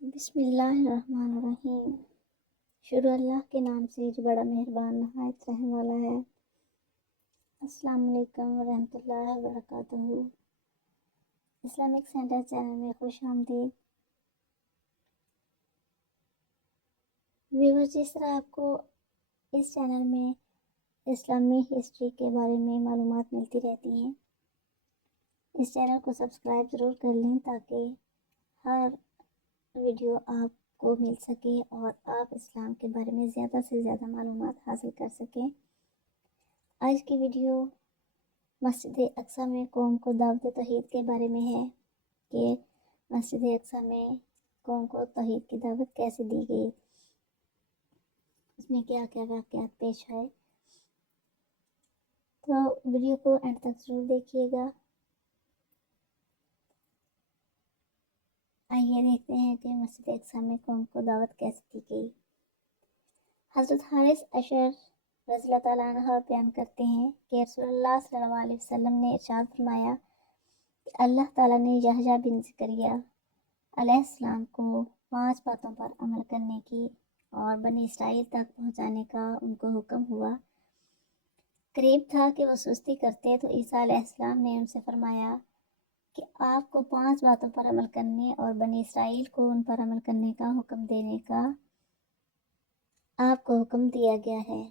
بسم اللہ الرحمن الرحیم۔ شروع اللہ کے نام سے جو بڑا مہربان نہایت رحم والا ہے۔ السلام علیکم ورحمۃ اللہ وبرکاتہ۔ اسلامک سینٹر چینل میں خوش آمدید۔ ویورز، جس طرح آپ کو اس چینل میں اسلامی ہسٹری کے بارے میں معلومات ملتی رہتی ہیں، اس چینل کو سبسکرائب ضرور کر لیں تاکہ ہر ویڈیو آپ کو مل سکے اور آپ اسلام کے بارے میں زیادہ سے زیادہ معلومات حاصل کر سکیں۔ آج کی ویڈیو مسجد اقصی میں قوم کو دعوت توحید کے بارے میں ہے کہ مسجد اقصی میں قوم کو توحید کی دعوت کیسے دی گئی، اس میں کیا کیا واقعات پیش آئے۔ تو ویڈیو کو اینڈ تک ضرور دیکھیے گا۔ آئیے دیکھتے ہیں کہ مسجد اقصی میں قوم کو دعوت کیسے دی گئی۔ حضرت حارث اشعر رضی اللہ تعالیٰ عنہ بیان کرتے ہیں کہ رسول اللہ صلی اللہ علیہ وسلم نے ارشاد فرمایا کہ اللہ تعالیٰ نے یحییٰ بن زکریا علیہ السلام کو 5 باتوں پر عمل کرنے کی اور بنی اسرائیل تک پہنچانے کا ان کو حکم ہوا۔ قریب تھا کہ وہ سستی کرتے تو عیسیٰ علیہ السلام نے ان سے فرمایا کہ آپ کو 5 باتوں پر عمل کرنے اور بنی اسرائیل کو ان پر عمل کرنے کا حکم دینے کا آپ کو حکم دیا گیا ہے۔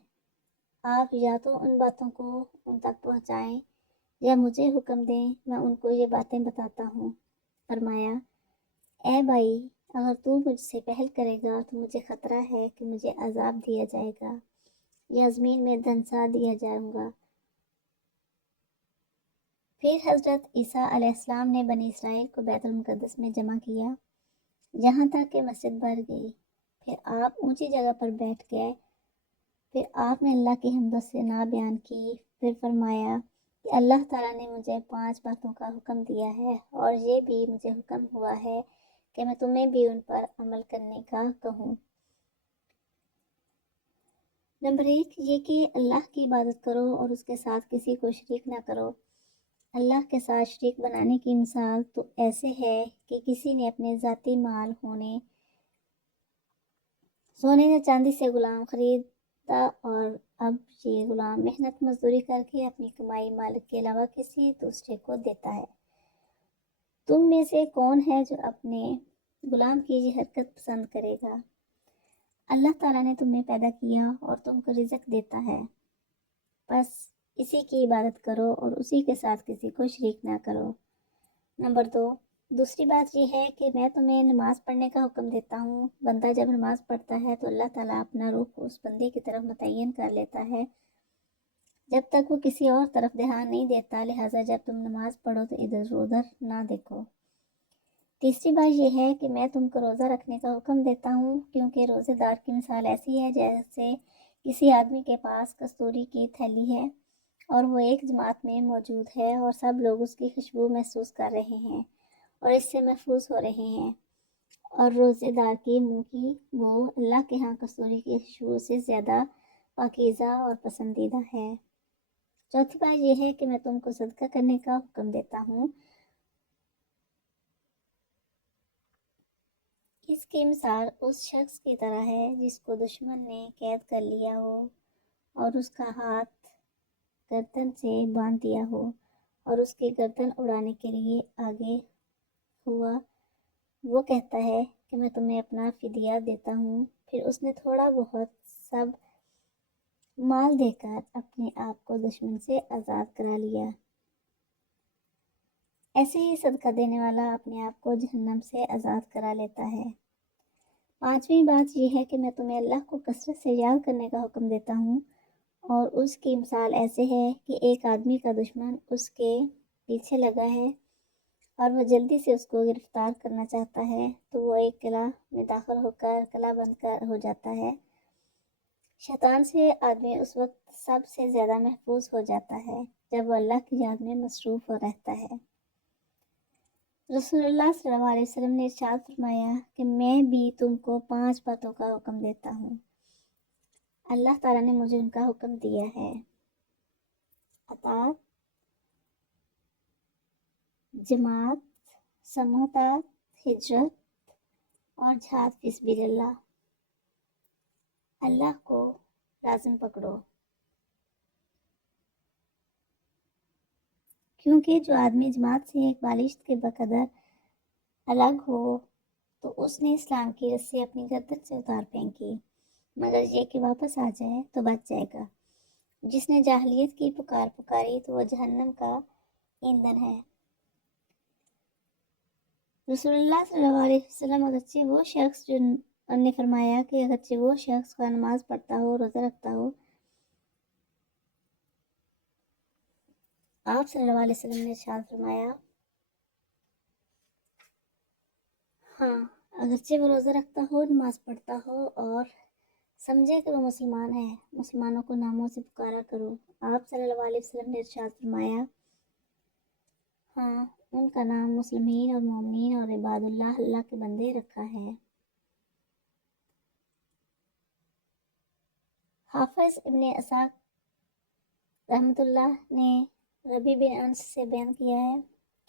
آپ یا تو ان باتوں کو ان تک پہنچائیں یا مجھے حکم دیں، میں ان کو یہ باتیں بتاتا ہوں۔ فرمایا، اے بھائی، اگر تو مجھ سے پہل کرے گا تو مجھے خطرہ ہے کہ مجھے عذاب دیا جائے گا یا زمین میں دھنسا دیا جاؤں گا۔ پھر حضرت عیسیٰ علیہ السلام نے بنی اسرائیل کو بیت المقدس میں جمع کیا یہاں تک کہ مسجد بھر گئی۔ پھر آپ اونچی جگہ پر بیٹھ گئے۔ پھر آپ نے اللہ کی حمد و ثنا بیان کی۔ پھر فرمایا کہ اللہ تعالیٰ نے مجھے 5 باتوں کا حکم دیا ہے اور یہ بھی مجھے حکم ہوا ہے کہ میں تمہیں بھی ان پر عمل کرنے کا کہوں۔ نمبر 1 یہ کہ اللہ کی عبادت کرو اور اس کے ساتھ کسی کو شریک نہ کرو۔ اللہ کے ساتھ شریک بنانے کی مثال تو ایسے ہے کہ کسی نے اپنے ذاتی مال ہونے سونے یا چاندی سے غلام خریدا اور اب یہ غلام محنت مزدوری کر کے اپنی کمائی مالک کے علاوہ کسی دوسرے کو دیتا ہے۔ تم میں سے کون ہے جو اپنے غلام کی یہ حرکت پسند کرے گا؟ اللہ تعالیٰ نے تمہیں پیدا کیا اور تم کو رزق دیتا ہے، بس اسی کی عبادت کرو اور اسی کے ساتھ کسی کو شریک نہ کرو۔ نمبر 2 دوسری بات یہ ہے کہ میں تمہیں نماز پڑھنے کا حکم دیتا ہوں۔ بندہ جب نماز پڑھتا ہے تو اللہ تعالیٰ اپنا رخ اس بندے کی طرف متعین کر لیتا ہے جب تک وہ کسی اور طرف دھیان نہیں دیتا، لہٰذا جب تم نماز پڑھو تو ادھر ادھر نہ دیکھو۔ تیسری بات یہ ہے کہ میں تم کو روزہ رکھنے کا حکم دیتا ہوں، کیونکہ روزے دار کی مثال ایسی ہے جیسے کسی آدمی کے پاس کستوری کی تھیلی ہے اور وہ ایک جماعت میں موجود ہے اور سب لوگ اس کی خوشبو محسوس کر رہے ہیں اور اس سے محفوظ ہو رہے ہیں، اور روزے دار کے منہ کی بو اللہ کے ہاں کستوری کی خوشبو سے زیادہ پاکیزہ اور پسندیدہ ہے۔ چوتھی بات یہ ہے کہ میں تم کو صدقہ کرنے کا حکم دیتا ہوں۔ اس کی مثال اس شخص کی طرح ہے جس کو دشمن نے قید کر لیا ہو اور اس کا ہاتھ گردن سے باندھ دیا ہو اور اس کی گردن اڑانے کے لیے آگے ہوا۔ وہ کہتا ہے کہ میں تمہیں اپنا فدیہ دیتا ہوں، پھر اس نے تھوڑا بہت سب مال دے کر اپنے آپ کو دشمن سے آزاد کرا لیا۔ ایسے ہی صدقہ دینے والا اپنے آپ کو جہنم سے آزاد کرا لیتا ہے۔ پانچویں بات یہ ہے کہ میں تمہیں اللہ کو کثرت سے یاد کرنے کا حکم دیتا ہوں، اور اس کی مثال ایسے ہے کہ ایک آدمی کا دشمن اس کے پیچھے لگا ہے اور وہ جلدی سے اس کو گرفتار کرنا چاہتا ہے تو وہ ایک قلعہ میں داخل ہو کر قلعہ بند ہو جاتا ہے۔ شیطان سے آدمی اس وقت سب سے زیادہ محفوظ ہو جاتا ہے جب وہ اللہ کی یاد میں مصروف رہتا ہے۔ رسول اللہ صلی اللہ علیہ وسلم نے ارشاد فرمایا کہ میں بھی تم کو 5 باتوں کا حکم دیتا ہوں، اللہ تعالیٰ نے مجھے ان کا حکم دیا ہے: اطاعت، جماعت، سماعت، ہجرت اور جہاد فی سبیل اللہ، اللہ کو لازم پکڑو، کیونکہ جو آدمی جماعت سے ایک بالشت کے بقدر الگ ہو تو اس نے اسلام کی رسی اپنی گردن سے اتار پھینکی، مگر یہ کہ واپس آ جائے تو بچ جائے گا۔ جس نے جاہلیت کی پکار پکاری تو وہ جہنم کا ایندھن ہے۔ رسول اللہ صلی اللہ علیہ وسلم اگرچہ وہ شخص جو نے فرمایا کہ اگرچہ وہ شخص کا نماز پڑھتا ہو، روزہ رکھتا ہو، آپ صلی اللہ علیہ وسلم نے ارشاد فرمایا، ہاں اگرچہ وہ روزہ رکھتا ہو، نماز پڑھتا ہو اور سمجھے کہ وہ مسلمان ہے، مسلمانوں کو ناموں سے پکارا کرو۔ آپ صلی اللہ علیہ وسلم نے ارشاد فرمایا، ہاں ان کا نام مسلمین اور مومنین اور عباد اللہ، اللہ کے بندے رکھا ہے۔ حافظ ابن اسحاق رحمۃ اللہ نے ربیع بن انس سے بیان کیا ہے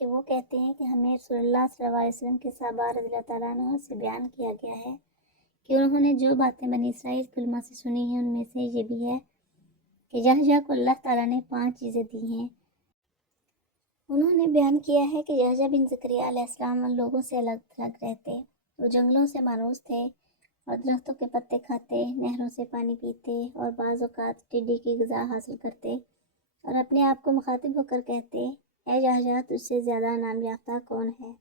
کہ وہ کہتے ہیں کہ ہمیں رسول اللہ صلی اللہ علیہ وسلم کے صحابہ رضی اللہ تعالیٰ عنہ سے بیان کیا گیا ہے کہ انہوں نے جو باتیں بنی اسرائیل کی علماء سے سنی ہیں ان میں سے یہ بھی ہے کہ یحییٰ کو اللہ تعالیٰ نے 5 چیزیں دی ہیں۔ انہوں نے بیان کیا ہے کہ یحییٰ بن زکریا علیہ السلام ان لوگوں سے الگ تھلگ رہتے، وہ جنگلوں سے مانوس تھے اور درختوں کے پتے کھاتے، نہروں سے پانی پیتے اور بعض اوقات ٹڈی کی غذا حاصل کرتے اور اپنے آپ کو مخاطب ہو کر کہتے، اے یحییٰ تجھ سے زیادہ انعام یافتہ کون ہے؟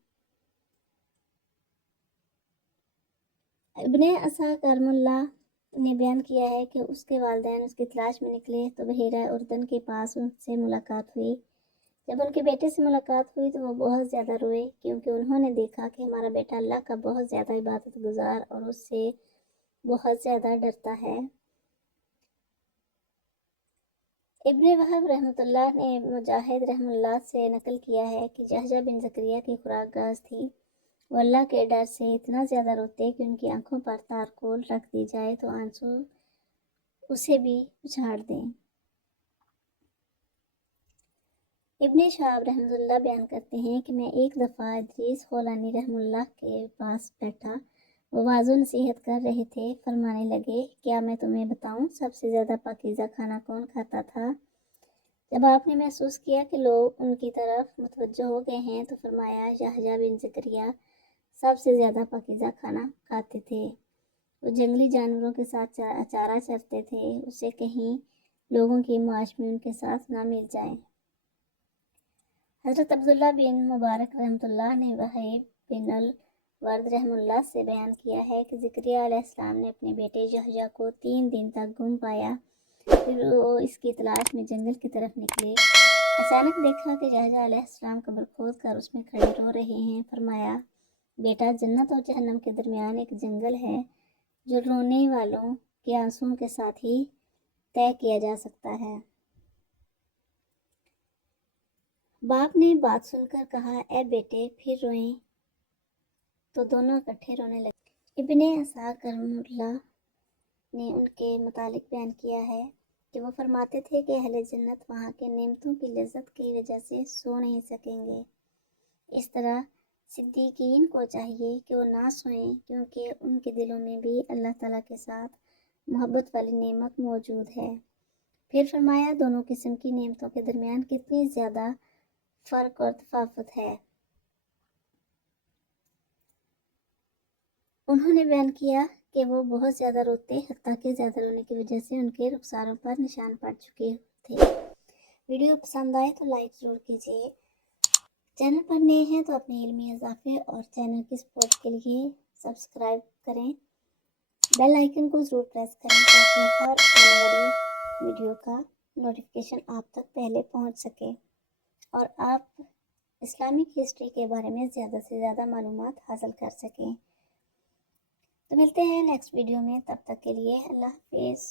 ابن اسحاق رحمہ اللہ نے بیان کیا ہے کہ اس کے والدین اس کی تلاش میں نکلے تو بحیرہ اردن کے پاس ان سے ملاقات ہوئی۔ جب ان کے بیٹے سے ملاقات ہوئی تو وہ بہت زیادہ روئے، کیونکہ انہوں نے دیکھا کہ ہمارا بیٹا اللہ کا بہت زیادہ عبادت گزار اور اس سے بہت زیادہ ڈرتا ہے۔ ابن وہب رحمۃ اللہ نے مجاہد رحمہ اللہ سے نقل کیا ہے کہ یحییٰ بن زکریا کی خوراک گاز تھی، وہ اللہ کے ڈر سے اتنا زیادہ روتے کہ ان کی آنکھوں پر تارکول رکھ دی جائے تو آنسو اسے بھی اچھاڑ دیں۔ ابن شہاب رحمۃ اللہ بیان کرتے ہیں کہ میں ایک دفعہ ادریس خولانی رحمہ اللہ کے پاس بیٹھا، وہ واعظ و نصیحت کر رہے تھے، فرمانے لگے، کیا میں تمہیں بتاؤں سب سے زیادہ پاکیزہ کھانا کون کھاتا تھا؟ جب آپ نے محسوس کیا کہ لوگ ان کی طرف متوجہ ہو گئے ہیں تو فرمایا، یحییٰ بن زکریا سب سے زیادہ پاکیزہ کھانا کھاتے تھے، وہ جنگلی جانوروں کے ساتھ چارہ چرتے تھے، اسے کہیں لوگوں کی معاش میں ان کے ساتھ نہ مل جائیں۔ حضرت عبداللہ بن مبارک رحمۃ اللہ نے وہیب بن الورد رحمہ اللہ سے بیان کیا ہے کہ زکریا علیہ السلام نے اپنے بیٹے یحییٰ کو 3 دن تک گم پایا، پھر وہ اس کی تلاش میں جنگل کی طرف نکلے، اچانک دیکھا کہ یحییٰ علیہ السلام قبر کھود کر اس میں کھڑے رو رہے ہیں، فرمایا، بیٹا جنت اور جہنم کے درمیان ایک جنگل ہے جو رونے والوں کے آنسوؤں کے ساتھ ہی طے کیا جا سکتا ہے۔ باپ نے بات سن کر کہا، اے بیٹے پھر روئیں، تو دونوں اکٹھے رونے لگے۔ ابن اسحاق رحمہ اللہ نے ان کے متعلق بیان کیا ہے کہ وہ فرماتے تھے کہ اہل جنت وہاں کے نعمتوں کی لذت کی وجہ سے سو نہیں سکیں گے، اس طرح صدیقین کو چاہیے کہ وہ نہ سوئیں، کیونکہ ان کے دلوں میں بھی اللہ تعالیٰ کے ساتھ محبت والی نعمت موجود ہے۔ پھر فرمایا، دونوں قسم کی نعمتوں کے درمیان کتنی زیادہ فرق اور تفاوت ہے۔ انہوں نے بیان کیا کہ وہ بہت زیادہ روتے، حتیٰ کہ زیادہ رونے کی وجہ سے ان کے رخساروں پر نشان پڑ چکے تھے۔ ویڈیو پسند آئے تو لائک ضرور کیجیے، چینل پر نئے ہیں تو اپنے علمی اضافے اور چینل کی سپورٹ کے لیے سبسکرائب کریں، بیل آئیکن کو ضرور پریس کریں تاکہ ہر آنے والی ویڈیو کا نوٹیفیکیشن آپ تک پہلے پہنچ سکے اور آپ اسلامک ہسٹری کے بارے میں زیادہ سے زیادہ معلومات حاصل کر سکیں۔ تو ملتے ہیں نیکسٹ ویڈیو میں، تب تک کے لیے اللہ حافظ۔